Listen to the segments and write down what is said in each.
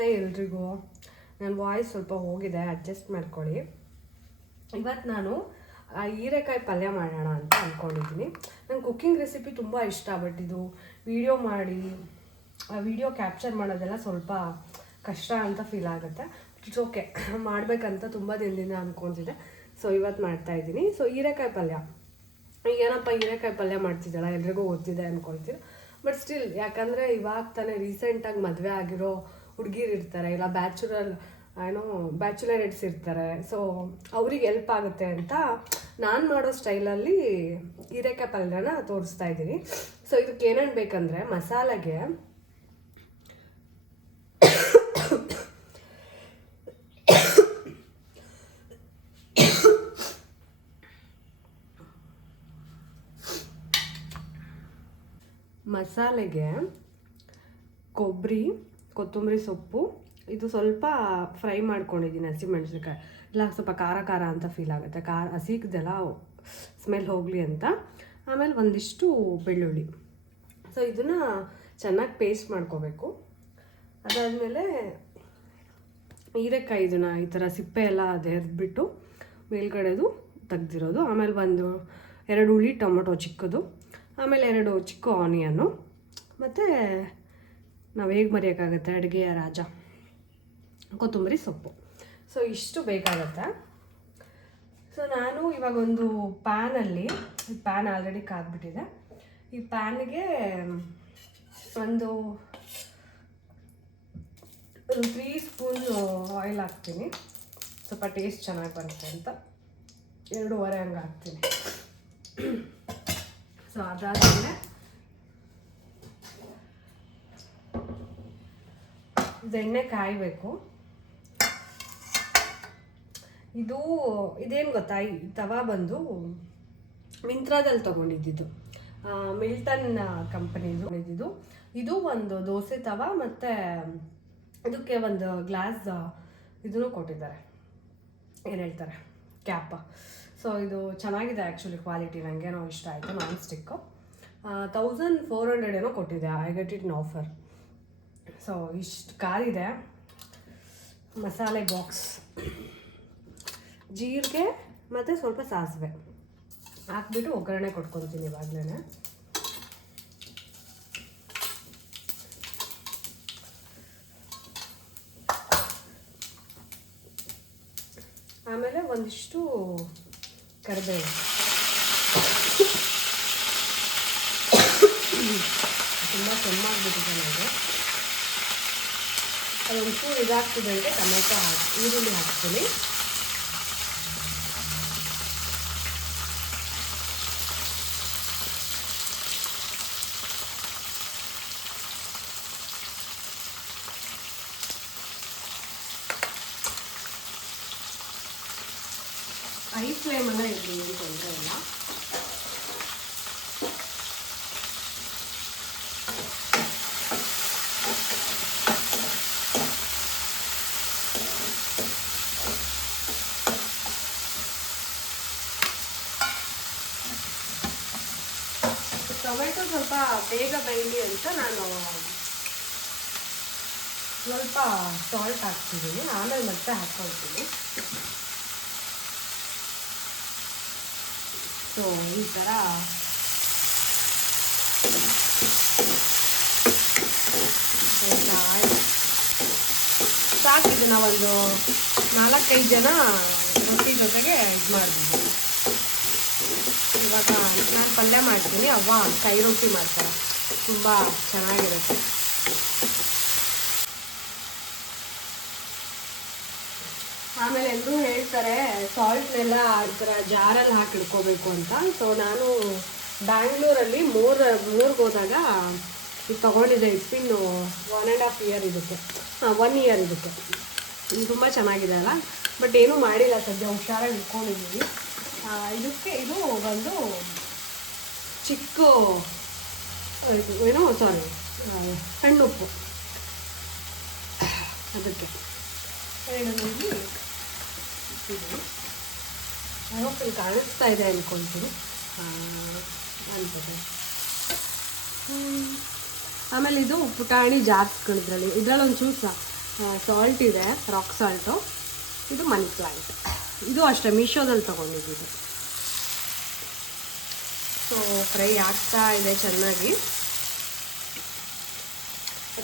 ನಮಸ್ತೆ ಎಲ್ರಿಗೂ. ನನ್ನ ವಾಯ್ಸ್ ಸ್ವಲ್ಪ ಹೋಗಿದೆ, ಅಡ್ಜಸ್ಟ್ ಮಾಡ್ಕೊಳ್ಳಿ. ಇವತ್ತು ನಾನು ಹೀರೆಕಾಯಿ ಪಲ್ಯ ಮಾಡೋಣ ಅಂತ ಅಂದ್ಕೊಂಡಿದ್ದೀನಿ. ನಂಗೆ ಕುಕ್ಕಿಂಗ್ ರೆಸಿಪಿ ತುಂಬ ಇಷ್ಟ. ಬಟ್ ಇದು ವಿಡಿಯೋ ಮಾಡಿ ವಿಡಿಯೋ ಕ್ಯಾಪ್ಚರ್ ಮಾಡೋದೆಲ್ಲ ಸ್ವಲ್ಪ ಕಷ್ಟ ಅಂತ ಫೀಲ್ ಆಗುತ್ತೆ. ಇಟ್ಸ್ ಓಕೆ, ಮಾಡಬೇಕಂತ ತುಂಬ ದಿನದಿಂದ ಅಂದ್ಕೊತಿದ್ದೆ. ಸೊ ಇವತ್ತು ಮಾಡ್ತಾಯಿದ್ದೀನಿ. ಸೊ ಹೀರೆಕಾಯಿ ಪಲ್ಯ, ಏನಪ್ಪ ಹೀರೆಕಾಯಿ ಪಲ್ಯ ಮಾಡ್ತಿದ್ದಲ್ಲ, ಎಲ್ರಿಗೂ ಗೊತ್ತಿದೆ ಅಂದ್ಕೊಳ್ತೀನಿ. ಬಟ್ ಸ್ಟಿಲ್, ಯಾಕಂದರೆ ಇವಾಗ ತಾನೇ ರೀಸೆಂಟಾಗಿ ಮದುವೆ ಆಗಿರೋ ಹುಡುಗಿರು ಇರ್ತಾರೆ, ಇಲ್ಲ ಬ್ಯಾಚುಲರೇಟ್ಸ್ ಇರ್ತಾರೆ. ಸೊ ಅವ್ರಿಗೆ ಹೆಲ್ಪ್ ಆಗುತ್ತೆ ಅಂತ ನಾನು ಮಾಡೋ ಸ್ಟೈಲಲ್ಲಿ ಹೀರೆಕಾಯಿ ಪಲ್ಯನ ತೋರಿಸ್ತಾ ಇದ್ದೀನಿ. ಸೊ ಇದಕ್ಕೆ ಏನೇನು ಬೇಕಂದರೆ, ಮಸಾಲೆಗೆ ಕೊಬ್ಬರಿ, ಕೊತ್ತಂಬರಿ ಸೊಪ್ಪು, ಇದು ಸ್ವಲ್ಪ ಫ್ರೈ ಮಾಡ್ಕೊಂಡಿದ್ದೀನಿ. ಹಸಿಮೆಣಸಿನ್ಕಾಯಿ ಇಲ್ಲ ಸ್ವಲ್ಪ ಖಾರ ಅಂತ ಫೀಲ್ ಆಗುತ್ತೆ, ಹಸಿದೆಲ್ಲ ಸ್ಮೆಲ್ ಹೋಗಲಿ ಅಂತ. ಆಮೇಲೆ ಒಂದಿಷ್ಟು ಬೆಳ್ಳುಳ್ಳಿ. ಸೊ ಇದನ್ನು ಚೆನ್ನಾಗಿ ಪೇಸ್ಟ್ ಮಾಡ್ಕೋಬೇಕು. ಅದಾದಮೇಲೆ ಹೀರೆಕಾಯಿ ಇದನ್ನು ಈ ಥರ ಸಿಪ್ಪೆ ಎಲ್ಲ ತೆಗೆದ್ಬಿಟ್ಟು ಮೇಲ್ಗಡೆದು ತೆಗ್ದಿರೋದು. ಆಮೇಲೆ 2 ಹುಳಿ ಟೊಮೊಟೊ ಚಿಕ್ಕದು, ಆಮೇಲೆ 2 ಚಿಕ್ಕ ಆನಿಯನ್ನು, ಮತ್ತು ನಾವು ಹೇಗೆ ಮರೆಯೋಕ್ಕಾಗುತ್ತೆ ಅಡುಗೆಯ ರಾಜ ಕೊತ್ತಂಬರಿ ಸೊಪ್ಪು. ಸೊ ಇಷ್ಟು ಬೇಕಾಗುತ್ತೆ. ಸೊ ನಾನು ಇವಾಗ ಒಂದು ಪ್ಯಾನ್ ಆಲ್ರೆಡಿ ಕಾದ್ಬಿಟ್ಟಿದೆ. ಈ ಪ್ಯಾನ್ಗೆ ಒಂದು 3 ಸ್ಪೂನ್ ಆಯಿಲ್ ಹಾಕ್ತೀನಿ, ಸ್ವಲ್ಪ ಟೇಸ್ಟ್ ಚೆನ್ನಾಗಿ ಬರುತ್ತೆ ಅಂತ. 2.5 ಹಂಗೆ ಹಾಕ್ತೀನಿ. ಸೊ ಅದಾದಮೇಲೆ ಎಣ್ಣೆ ಕಾಯಬೇಕು. ಇದೇನು ಗೊತ್ತಾ, ಈ ತವಾ ಬಂದು ಮಿಂತ್ರಾದಲ್ಲಿ ತೊಗೊಂಡಿದ್ದು, ಮಿಲ್ಟನ್ ಕಂಪನಿದು. ಇದು ಒಂದು ದೋಸೆ ತವಾ, ಮತ್ತು ಇದಕ್ಕೆ ಒಂದು ಗ್ಲಾಸ್ ಇದನ್ನು ಕೊಟ್ಟಿದ್ದಾರೆ, ಏನು ಹೇಳ್ತಾರೆ, ಕ್ಯಾಪ. ಸೊ ಇದು ಚೆನ್ನಾಗಿದೆ ಆ್ಯಕ್ಚುಲಿ, ಕ್ವಾಲಿಟಿ ನನಗೇನೋ ಇಷ್ಟ ಆಯಿತು. ನಾನ್ ಸ್ಟಿಕ್ಕು 1400 ಏನೋ ಕೊಟ್ಟಿದೆ, I get it in offer. So ಇಷ್ಟು ಕಾದಿದೆ. ಮಸಾಲೆ ಬಾಕ್ಸ್, ಜೀರಿಗೆ ಮತ್ತು ಸ್ವಲ್ಪ ಸಾಸಿವೆ ಹಾಕ್ಬಿಟ್ಟು ಒಗ್ಗರಣೆ ಕೊಟ್ಕೊತೀನಿ ಇವಾಗಲೇ. ಆಮೇಲೆ ಒಂದಿಷ್ಟು ಕರಿಬೇವು, ತುಂಬ ಚೆನ್ನಾಗಿಬಿಟ್ಟಿದೆ ನನಗೆ. ಅದೊಂಚೂರು ಇದಾಗ್ತಿದ್ದಂತೆ ಟೊಮೆಟೊ ಈರುಳ್ಳಿ ಹಾಕ್ತೀನಿ. ಹೈ ಫ್ಲೇಮನ್ನು ಇರಲಿ, ಏನು ತೊಂದರೆ ಇಲ್ಲ. ಟೊಮೆಟೊ ಸ್ವಲ್ಪ ಬೇಗ ಬೇಯಲಿ ಅಂತ ನಾನು ಸ್ವಲ್ಪ ಸಾಲ್ಟ್ ಹಾಕ್ತಿದ್ದೀನಿ, ಆಮೇಲೆ ಮತ್ತೆ ಹಾಕ್ಕೊಳ್ತೀನಿ. ಸೊ ಈ ಥರ ಸಾಕಿದ್ದು ನಾವೊಂದು 4-5 ಜನ ರೊಟ್ಟಿ ಜೊತೆಗೆ ಇದು ಮಾಡ್ಬೋದು. ಇವಾಗ ನಾನು ಪಲ್ಯ ಮಾಡ್ತೀನಿ, ಅವ್ವ ಕೈ ರೊಟ್ಟಿ ಮಾಡ್ತಾರೆ, ತುಂಬ ಚೆನ್ನಾಗಿರುತ್ತೆ. ಆಮೇಲೆ ಎಲ್ಲರೂ ಹೇಳ್ತಾರೆ ಸಾಲ್ಟ್ನೆಲ್ಲ ಈ ಥರ ಜಾರಲ್ಲಿ ಹಾಕಿ ಇಟ್ಕೋಬೇಕು ಅಂತ. ಸೊ ನಾನು ಬ್ಯಾಂಗ್ಳೂರಲ್ಲಿ ಮೂರ್ಗೆ ಹೋದಾಗ ಇದು ತೊಗೊಂಡಿದ್ದೆ. ಇಟ್ಪಿನ್ನು 1.5 ಇಯರ್ ಇದಕ್ಕೆ, 1 ಇಯರ್ ಇದಕ್ಕೆ. ಇದು ತುಂಬ ಚೆನ್ನಾಗಿದೆ ಅಲ್ಲ. ಬಟ್ ಏನೂ ಮಾಡಿಲ್ಲ ಸದ್ಯ, ಹುಷಾರಾಗಿ ಇಟ್ಕೊಂಡಿದ್ದೀವಿ. ಇದು ಬಂದು ಚಿಕ್ಕ ಸಣ್ಣುಪ್ಪು, ಅದಕ್ಕೆ 2 ಇಲ್ಲಿ ಕಾಣಿಸ್ತಾ ಇದೆ ಅಂದ್ಕೊಳ್ತೀನಿ. ಆಮೇಲೆ ಇದು ಪುಟಾಣಿ ಜಾರ್ಸ್ಗಳಿದ್ರಲ್ಲಿ, ಇದರಲ್ಲಿ ಒಂಚೂರು ಸಾಲ್ಟ್ ಇದೆ, ರಾಕ್ ಸಾಲ್ಟು. ಇದು ಮನಿ ಪ್ಲಾಂಟ್. ಇದು ಅಷ್ಟೇ ಮೀಶೋದಲ್ಲಿ ತೊಗೊಂಡಿದ್ದು. ಸೊ ಫ್ರೈ ಆಗ್ತಾ ಇದೆ ಚೆನ್ನಾಗಿ.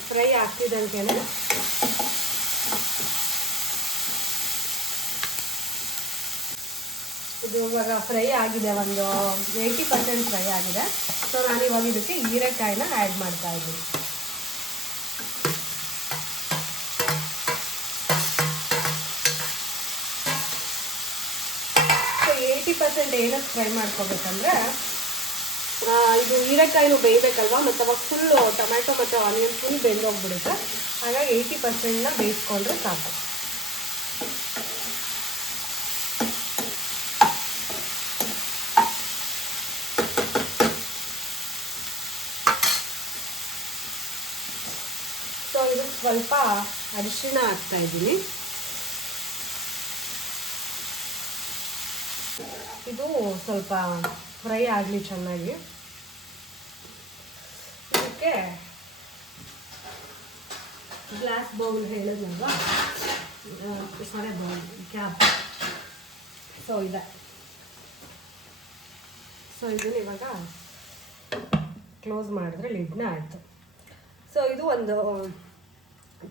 ಫ್ರೈ ಆಗ್ತಿದ್ದಂತೆಯೇ ಇದು ಇವಾಗ ಫ್ರೈ ಆಗಿದೆ, ಒಂದು 80% ಫ್ರೈ ಆಗಿದೆ. ಸೊ ನಾನಿವಾಗ ಇದಕ್ಕೆ ಹೀರೆಕಾಯಿನ ಆ್ಯಡ್ ಮಾಡ್ತಾ ಇದ್ದೀನಿ. ಸೊ 80% ಏನಕ್ಕೆ ಫ್ರೈ ಮಾಡ್ಕೋಬೇಕಂದ್ರೆ ಇದು ಹೀರೆಕಾಯಿನೂ ಬೇಯಬೇಕಲ್ವ, ಮತ್ತು ಅವಾಗ ಫುಲ್ಲು ಟೊಮ್ಯಾಟೊ ಮತ್ತು ಆನಿಯನ್ ಫುಲ್ ಬೆಂದೋಗ್ಬಿಡುತ್ತೆ. ಹಾಗಾಗಿ 80%ನ ಬೇಯಿಸ್ಕೊಂಡ್ರೆ ಸಾಕು. ಸೊ ಇದು ಸ್ವಲ್ಪ ಅರಿಶಿಣ ಹಾಕ್ತಾ ಇದ್ದೀನಿ. ಇದು ಸ್ವಲ್ಪ ಫ್ರೈ ಆಗಲಿ ಚೆನ್ನಾಗಿ. ಇದಕ್ಕೆ ಗ್ಲಾಸ್ ಬೌಲ್ ಹೇಳಿದ್ನಲ್ವಾ, ಸಾರಿ ಬೌಲ್ ಕ್ಯಾಪ್. ಸೊ ಇದೆ. ಸೊ ಇದನ್ನ ಇವಾಗ ಕ್ಲೋಸ್ ಮಾಡಿದ್ರೆ ಲಿಡ್ನ ಆಯಿತು. ಸೊ ಇದು ಒಂದು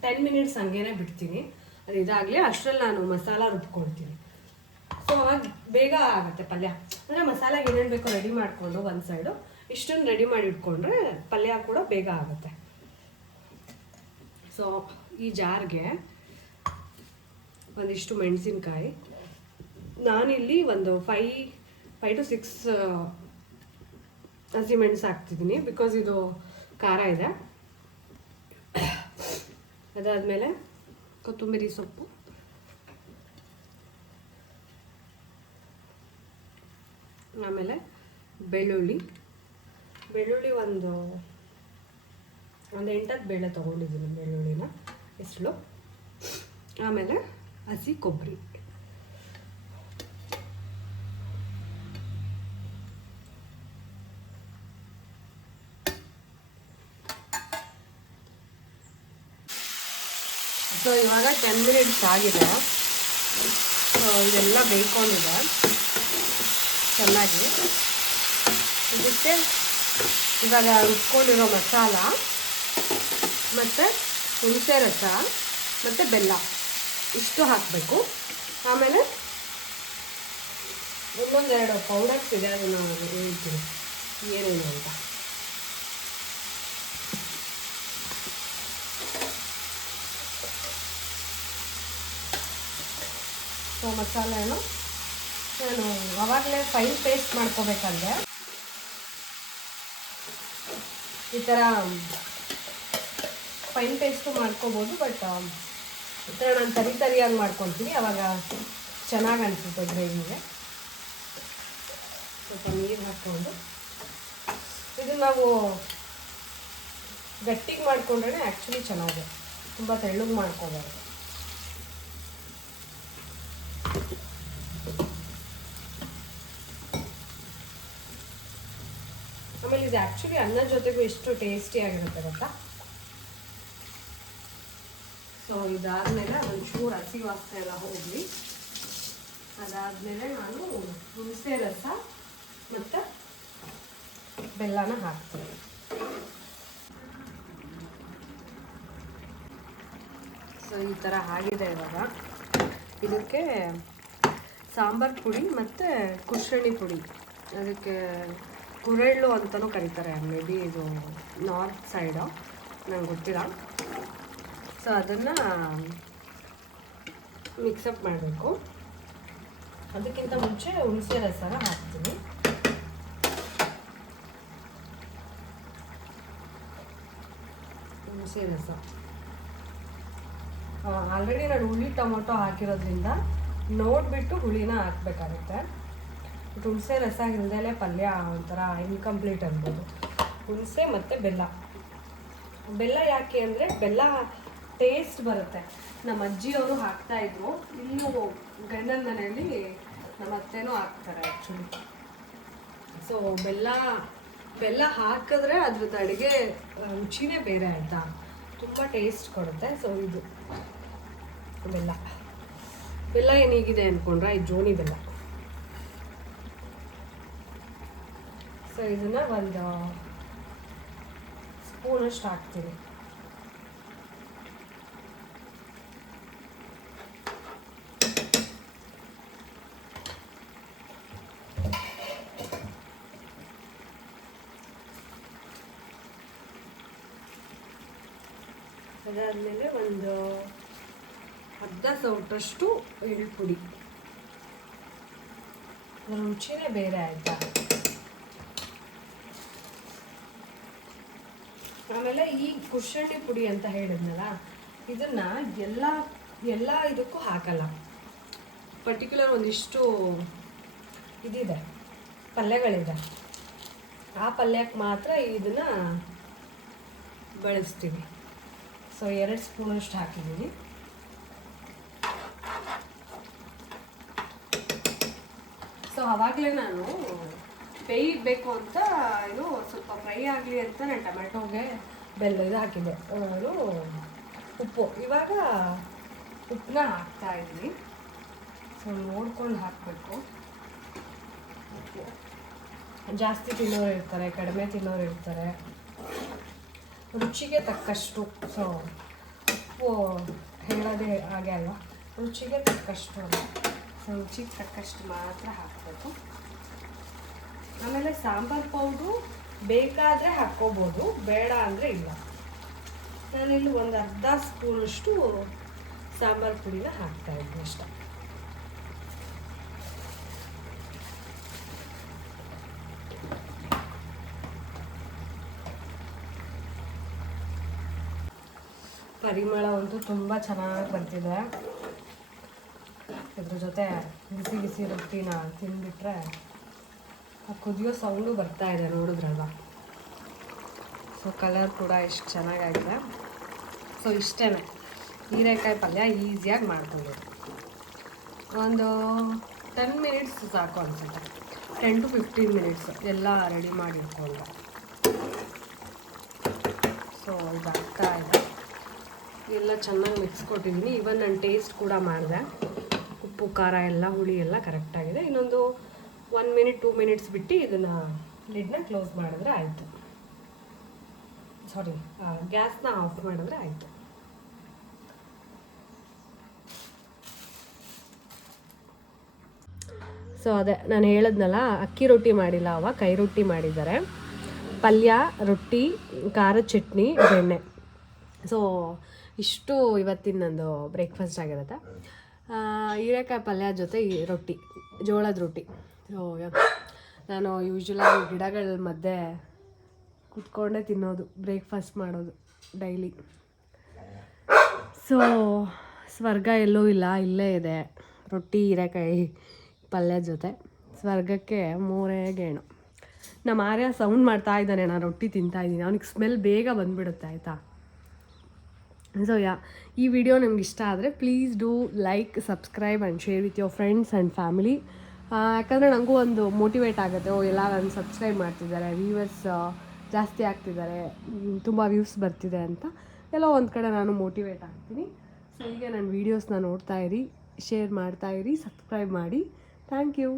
10 ಮಿನಿಟ್ಸ್ ಹಂಗೇನೆ ಬಿಡ್ತೀನಿ. ಅದು ಇದಾಗಲಿ. ಅಷ್ಟರಲ್ಲಿ ನಾನು ಮಸಾಲ ರುಬ್ಕೊಳ್ತೀನಿ. ಸೊ ಅವಾಗ ಬೇಗ ಆಗುತ್ತೆ ಪಲ್ಯ. ಅಂದರೆ ಮಸಾಲೆಗೆ ಏನೇನು ಬೇಕೋ ರೆಡಿ ಮಾಡಿಕೊಂಡು ಒಂದು ಸೈಡು ಇಷ್ಟನ್ನು ರೆಡಿ ಮಾಡಿ ಇಟ್ಕೊಂಡ್ರೆ ಪಲ್ಯ ಕೂಡ ಬೇಗ ಆಗುತ್ತೆ. ಸೊ ಈ ಜಾರ್ಗೆ ಒಂದಿಷ್ಟು ಮೆಣಸಿನ್ಕಾಯಿ, ನಾನಿಲ್ಲಿ ಒಂದು 5 to 6 ಹಸಿಮೆಣಸು ಹಾಕ್ತಿದ್ದೀನಿ, ಬಿಕಾಸ್ ಇದು ಖಾರ ಇದೆ. ಅದಾದಮೇಲೆ ಕೊತ್ತಂಬರಿ ಸೊಪ್ಪು, ಆಮೇಲೆ ಬೆಳ್ಳುಳ್ಳಿ ಒಂದು 8 ಬೇಳೆ ತೊಗೊಂಡಿದ್ದೀನಿ ಬೆಳ್ಳುಳ್ಳಿನ ಹೆಸರು. ಆಮೇಲೆ ಹಸಿ ಕೊಬ್ಬರಿ. ಸೊ ಇವಾಗ 10 ಮಿನಿಟ್ಸ್ ಆಗಿದೆ. ಸೊ ಇದೆಲ್ಲ ಬೇಯ್ಕೊಂಡಿದೆ ಚೆನ್ನಾಗಿ. ಇದಕ್ಕೆ ಇವಾಗ ರುಬ್ಕೊಂಡಿರೋ ಮಸಾಲ ಮತ್ತು ಹುಣಸೆ ರಸ ಮತ್ತು ಬೆಲ್ಲ ಇಷ್ಟು ಹಾಕಬೇಕು. ಆಮೇಲೆ ಇನ್ನೊಂದೆರಡು ಪೌಡರ್ಸ್ ಇದೆ, ಅದನ್ನು ಹೇಳ್ತೀನಿ ಏನೇನು ಅಂತ. ಸೊ ಮಸಾಲೆನು ನಾನು ಆವಾಗಲೇ ಫೈನ್ ಪೇಸ್ಟ್ ಮಾಡ್ಕೋಬೇಕಂದ್ರೆ ಈ ಥರ ಫೈನ್ ಪೇಸ್ಟು ಮಾಡ್ಕೋಬೋದು. ಬಟ್ ಈ ಥರ ನಾನು ತರಿಯಾಗಿ ಮಾಡ್ಕೊತೀನಿ, ಆವಾಗ ಚೆನ್ನಾಗಿ ಅನಿಸುತ್ತೆ ಗ್ರೇವಿಗೆ. ಸ್ವಲ್ಪ ನೀರು ಹಾಕ್ಕೊಂಡು ಇದು ನಾವು ಗಟ್ಟಿಗೆ ಮಾಡಿಕೊಂಡ್ರೆ ಆ್ಯಕ್ಚುಲಿ ಚೆನ್ನಾಗಿದೆ, ತುಂಬ ತೆಳ್ಳಗೆ ಮಾಡ್ಕೋಬಾರ್ದು. ಆಮೇಲೆ ಇದು ಆ್ಯಕ್ಚುಲಿ ಅನ್ನ ಜೊತೆಗೂ ಎಷ್ಟು ಟೇಸ್ಟಿಯಾಗಿರುತ್ತೆ ಗೊತ್ತಾ. ಸೊ ಇದಾದಮೇಲೆ ಒಂಚೂರು ಹಸಿ ವಾಸನೆ ಎಲ್ಲ ಹೋಗಲಿ. ಅದಾದಮೇಲೆ ನಾನು ಹುಣಸೆ ರಸ ಮತ್ತು ಬೆಲ್ಲನ ಹಾಕ್ತೀನಿ. ಸೊ ಈ ಥರ ಆಗಿದೆ. ಇವಾಗ ಇದಕ್ಕೆ ಸಾಂಬಾರು ಪುಡಿ ಮತ್ತು ಕುಶರಣಿ ಪುಡಿ, ಅದಕ್ಕೆ ಗುರೆಳ್ಳು ಅಂತಲೂ ಕರೀತಾರೆ, ಮೇ ಬಿ ಇದು ನಾರ್ತ್ ಸೈಡು, ನಂಗೆ ಗೊತ್ತಿಲ್ಲ. ಸೊ ಅದನ್ನು ಮಿಕ್ಸಪ್ ಮಾಡಬೇಕು. ಅದಕ್ಕಿಂತ ಮುಂಚೆ ಹುಣಸೆ ರಸನ ಹಾಕ್ತೀನಿ. ಹುಣಸೆ ರಸ ಆಲ್ರೆಡಿ ನಾನು ಹುಳಿ ಟೊಮೊಟೊ ಹಾಕಿರೋದ್ರಿಂದ ನೋಡಿಬಿಟ್ಟು ಹುಳಿನ ಹಾಕಬೇಕಾಗುತ್ತೆ. ಹುಣಸೆ ರಸ ಇಲ್ಲದೇ ಪಲ್ಯ ಒಂಥರ ಇನ್ಕಂಪ್ಲೀಟ್ ಅನ್ಬೋದು. ಹುಣಸೆ ಮತ್ತು ಬೆಲ್ಲ ಯಾಕೆ ಅಂದರೆ ಬೆಲ್ಲ ಟೇಸ್ಟ್ ಬರುತ್ತೆ. ನಮ್ಮ ಅಜ್ಜಿಯವರು ಹಾಕ್ತಾಯಿದ್ರು, ಇಲ್ಲೂ ಗಂಡನ ಮನೆಯಲ್ಲಿ ನಮ್ಮ ಅತ್ತೆನೂ ಹಾಕ್ತಾರೆ ಆ್ಯಕ್ಚುಲಿ. ಸೊ ಬೆಲ್ಲ ಹಾಕಿದ್ರೆ ಅದ್ರದ್ದು ಅಡುಗೆ ರುಚಿನೇ ಬೇರೆ ಆಯಿತಾ, ತುಂಬ ಟೇಸ್ಟ್ ಕೊಡುತ್ತೆ. ಸೊ ಇದು ಬೆಲ್ಲ ಬೆಲ್ಲ ಏನೀಗಿದೆ ಅಂದ್ಕೊಂಡ್ರೆ ಇದು ಜೋನಿ ಬೆಲ್ಲ. ಸೊ ಇದನ್ನು ಒಂದು ಸ್ಪೂನಷ್ಟು ಹಾಕ್ತೀನಿ. ಅದಾದಮೇಲೆ ಒಂದು ಅರ್ಧ ಸೌಟಷ್ಟು ಎಳ್ಳು ಪುಡಿ. ರುಚಿನೇ ಬೇರೆ ಆಯಿತಾ. ಆಮೇಲೆ ಈ ಕುಶಣಿ ಪುಡಿ ಅಂತ ಹೇಳಿದ್ನಲ್ಲ, ಇದನ್ನು ಎಲ್ಲ ಇದಕ್ಕೂ ಹಾಕಲ್ಲ. ಪರ್ಟಿಕ್ಯುಲರ್ ಒಂದಿಷ್ಟು ಇದಿದೆ, ಪಲ್ಯಗಳಿದೆ, ಆ ಪಲ್ಯಕ್ಕೆ ಮಾತ್ರ ಇದನ್ನು ಬಳಸ್ತೀವಿ. ಸೊ 2 ಸ್ಪೂನಷ್ಟು ಹಾಕಿದ್ದೀನಿ. ಸೊ ಆವಾಗಲೇ ನಾನು ಬೇಯಬೇಕು ಅಂತ ಸ್ವಲ್ಪ ಫ್ರೈ ಆಗಲಿ ಅಂತ ನಾನು ಟೊಮೆಟೊಗೆ ಬೆಲ್ಲ ಇದು ಹಾಕಿದ್ದೆ, ಉಪ್ಪು. ಇವಾಗ ಉಪ್ಪನ್ನ ಹಾಕ್ತಾ ಇದ್ದೀನಿ. ಸೊ ನೋಡ್ಕೊಂಡು ಹಾಕಬೇಕು. ಉಪ್ಪು ಜಾಸ್ತಿ ತಿನ್ನೋರು ಇರ್ತಾರೆ, ಕಡಿಮೆ ತಿನ್ನೋರು ಇರ್ತಾರೆ, ರುಚಿಗೆ ತಕ್ಕಷ್ಟು. ಸೊ ಉಪ್ಪು ಹೇಳೋದೇ ಹಾಗೆ ಅಲ್ವಾ, ರುಚಿಗೆ ತಕ್ಕಷ್ಟು ಅಲ್ಲ. ಸೊ ರುಚಿಗೆ ತಕ್ಕಷ್ಟು ಮಾತ್ರ ಹಾಕಬೇಕು. ಆಮೇಲೆ ಸಾಂಬಾರು ಪೌಡ್ರು ಬೇಕಾದರೆ ಹಾಕ್ಕೋಬೋದು, ಬೇಡ ಅಂದರೆ ಇಲ್ಲ. ನಾನಿಲ್ಲಿ ಒಂದು ಅರ್ಧ ಸ್ಪೂನಷ್ಟು ಸಾಂಬಾರು ಪುಡಿನ ಹಾಕ್ತಾಯಿದ್ದೀನಿ ಅಷ್ಟೆ. ಪರಿಮಳ ಅಂತೂ ತುಂಬ ಚೆನ್ನಾಗಿ ಬರ್ತಿದೆ. ಇದ್ರ ಜೊತೆ ಬಿಸಿ ಬಿಸಿ ರೊಟ್ಟಿನ ತಿಂದುಬಿಟ್ರೆ ಆ ಕುದಿಯೋ ಸೌಂಡು ಬರ್ತಾ ಇದೆ, ನೋಡಿದ್ರಲ್ವ. ಸೊ ಕಲರ್ ಕೂಡ ಎಷ್ಟು ಚೆನ್ನಾಗಾಗಿದೆ. ಸೊ ಇಷ್ಟೇ, ಹೀರೆಕಾಯಿ ಪಲ್ಯ ಈಸಿಯಾಗಿ ಮಾಡ್ಕೊಳ್ಳೋದು. ಒಂದು 10 ಮಿನಿಟ್ಸ್ ಸಾಕು ಅನಿಸುತ್ತೆ, 10 to 15 ಮಿನಿಟ್ಸ್ ಎಲ್ಲ ರೆಡಿ ಮಾಡಿ ಇಟ್ಕೊಂಡು. ಸೊ ಇದಾಗ್ತಾ ಇದೆ, ಎಲ್ಲ ಚೆನ್ನಾಗಿ ಮಿಕ್ಸ್ ಕೊಟ್ಟಿದ್ದೀನಿ. ಇವನ್ ನಾನು ಟೇಸ್ಟ್ ಕೂಡ ಮಾಡಿದೆ, ಉಪ್ಪು ಖಾರ ಎಲ್ಲ ಹುಳಿ ಎಲ್ಲ ಕರೆಕ್ಟಾಗಿದೆ. ಇನ್ನೊಂದು 1 ಮಿನಿಟ್ 2 ಮಿನಿಟ್ಸ್ ಬಿಟ್ಟು ಇದನ್ನು ಲಿಡ್ನ ಕ್ಲೋಸ್ ಮಾಡಿದ್ರೆ ಆಯಿತು. ಸಾರಿ, ಗ್ಯಾಸ್ನ ಆಫ್ ಮಾಡಿದ್ರೆ ಆಯಿತು. ಸೊ ಅದೇ ನಾನು ಹೇಳಿದ್ನಲ್ಲ, ಅಕ್ಕಿ ರೊಟ್ಟಿ ಮಾಡಿಲ್ಲ, ಕೈ ರೊಟ್ಟಿ ಮಾಡಿದ್ದಾರೆ. ಪಲ್ಯ, ರೊಟ್ಟಿ, ಖಾರದ ಚಟ್ನಿ, ಬೆಣ್ಣೆ. ಸೊ ಇಷ್ಟು ಇವತ್ತಿನ ನಂದು ಬ್ರೇಕ್ಫಾಸ್ಟ್ ಆಗಿರುತ್ತೆ. ಹೀರೆಕಾಯಿ ಪಲ್ಯ ಜೊತೆ ಈ ರೊಟ್ಟಿ, ಜೋಳದ ರೊಟ್ಟಿ. ಸೊ ನಾನು ಯೂಶ್ವಲಾಗಿ ಗಿಡಗಳ ಮಧ್ಯೆ ಕುತ್ಕೊಂಡೇ ತಿನ್ನೋದು, ಬ್ರೇಕ್ಫಾಸ್ಟ್ ಮಾಡೋದು ಡೈಲಿ. ಸೊ ಸ್ವರ್ಗ ಎಲ್ಲೂ ಇಲ್ಲ, ಇಲ್ಲೇ ಇದೆ. ರೊಟ್ಟಿ ಹೀರೆಕಾಯಿ ಪಲ್ಯ ಜೊತೆ ಸ್ವರ್ಗಕ್ಕೆ 3 ಗೇಣು. ನಮ್ಮ ಆರ್ಯ ಸೌಂಡ್ ಮಾಡ್ತಾ ಇದ್ದಾನೆ, ನಾನು ರೊಟ್ಟಿ ತಿಂತಾಯಿದ್ದೀನಿ, ಅವನಿಗೆ ಸ್ಮೆಲ್ ಬೇಗ ಬಂದುಬಿಡುತ್ತೆ, ಆಯಿತಾ. ಸೊ ಈ ವಿಡಿಯೋ ನಿಮ್ಗೆ ಇಷ್ಟ ಆದರೆ please do like, subscribe and share with your friends and family. ಯಾಕಂದರೆ ನನಗೂ ಒಂದು ಮೋಟಿವೇಟ್ ಆಗುತ್ತೆ, ಎಲ್ಲ ನಾನು ಸಬ್ಸ್ಕ್ರೈಬ್ ಮಾಡ್ತಿದ್ದಾರೆ, ವ್ಯೂವರ್ಸ್ ಜಾಸ್ತಿ ಆಗ್ತಿದ್ದಾರೆ, ತುಂಬ ವ್ಯೂಸ್ ಬರ್ತಿದೆ ಅಂತ ಎಲ್ಲೋ ಒಂದು ಕಡೆ ನಾನು ಮೋಟಿವೇಟ್ ಆಗ್ತೀನಿ. ಸೊ ಹೀಗೆ ನನ್ನ ವೀಡಿಯೋಸ್ನ ನೋಡ್ತಾಯಿರಿ, ಶೇರ್ ಮಾಡ್ತಾಯಿರಿ, ಸಬ್ಸ್ಕ್ರೈಬ್ ಮಾಡಿ. Thank you.